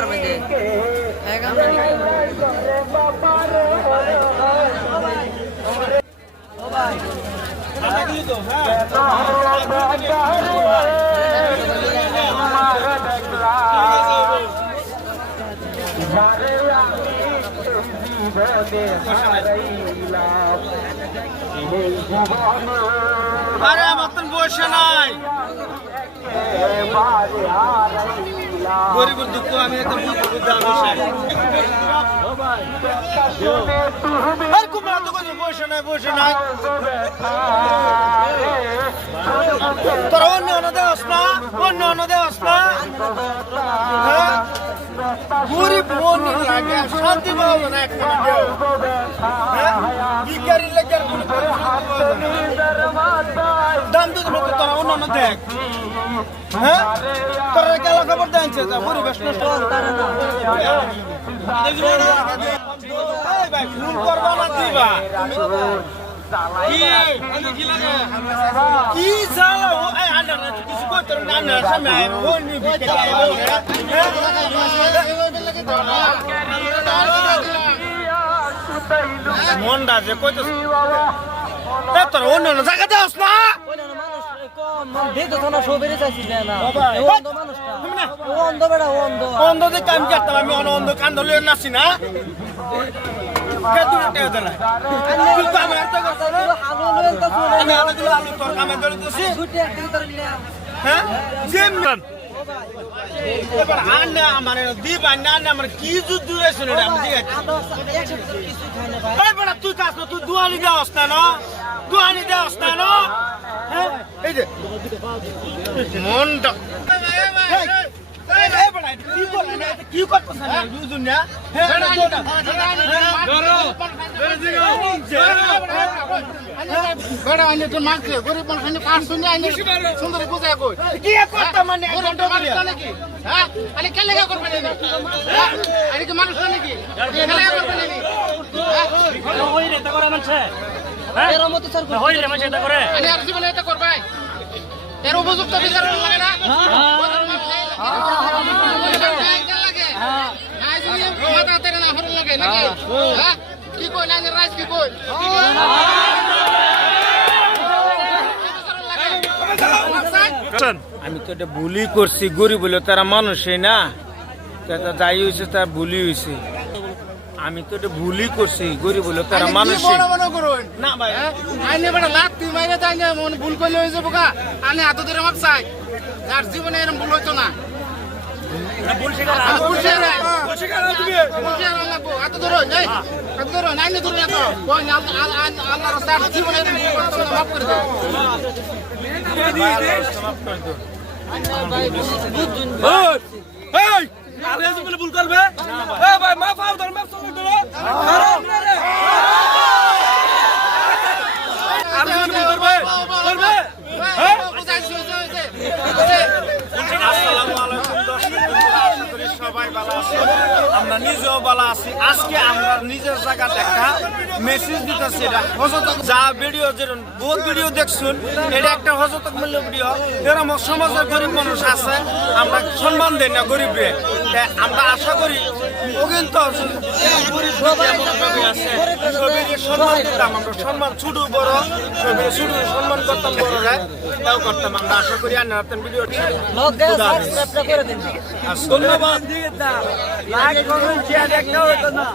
ঘন্টার মধ্যে 1 ঘন্টা আরে মতন বসে নাই গরিবের দুঃখ আমি একটা বসে নাই তোরা অন্য অন্য দেওয়াস না গরিব মন লাগে শান্তি পাবো না এক ভিকারি লাগে দাম তো তোরা অন্য অন্য দেখ হ্যাঁ তোরা গেলা খবর দেনছে পরিবেশ নষ্ট ভাই ফোন করবা না দিবা কি জ্বালা কিছু করতে মনটা যে কইতে তোর অন্য অন্য জায়গাতে আস না অন্ধ যে কাম করতাম আমি অন্ধ কান ধরলে নাচি না কি যুদ্ধ তুই কাজ তুই দুয়ানি দেওয়াস না এই যে মনটা কি করতেছ না গরিব মানুষ কাজ শুনে সুন্দর বুঝা কই কি করতাম মানে কেলে করবে নাকি মানুষ নাকি করবে এর উপযুক্ত বিচার লাগে না কি কই না রাইস কি কই আমি তো এটা ভুলই করছি গরিব বলে তারা মানুষই না যাই হয়েছে তার ভুলই হয়েছে আমি তো এটা ভুলই করছি গরিব বলে তারা মানুষ না ভাই আইনে বেটা লাত্তি মাইরে তাই না মন ভুল করলে হয়ে যাবো কা আনে হাত ধরে মাপ চাই যার জীবনে এরকম ভুল হইতো না ভুল করবে ভাই মা পাও ধর মাপ আমরা নিজেও ভালো আছি আজকে আমরা নিজের জায়গাতে একটা মেসেজ দিতেছি এটা হজরত যা ভিডিও যেরকম বহুত ভিডিও দেখছুন এটা একটা হজরতমূল্য ভিডিও এরকম সমাজের গরিব মানুষ আছে আমরা সম্মান দেই না গরিবরে আমরা আশা করি ও কিন্তু আছে সম্মান দিতাম আমরা সম্মান ছোট বড় ছোট সম্মান করতাম বড়রা তাও করতাম আমরা আশা করি আর ভিডিও ধন্যবাদ লাইক কমেন্ট শেয়ার একটা হতো না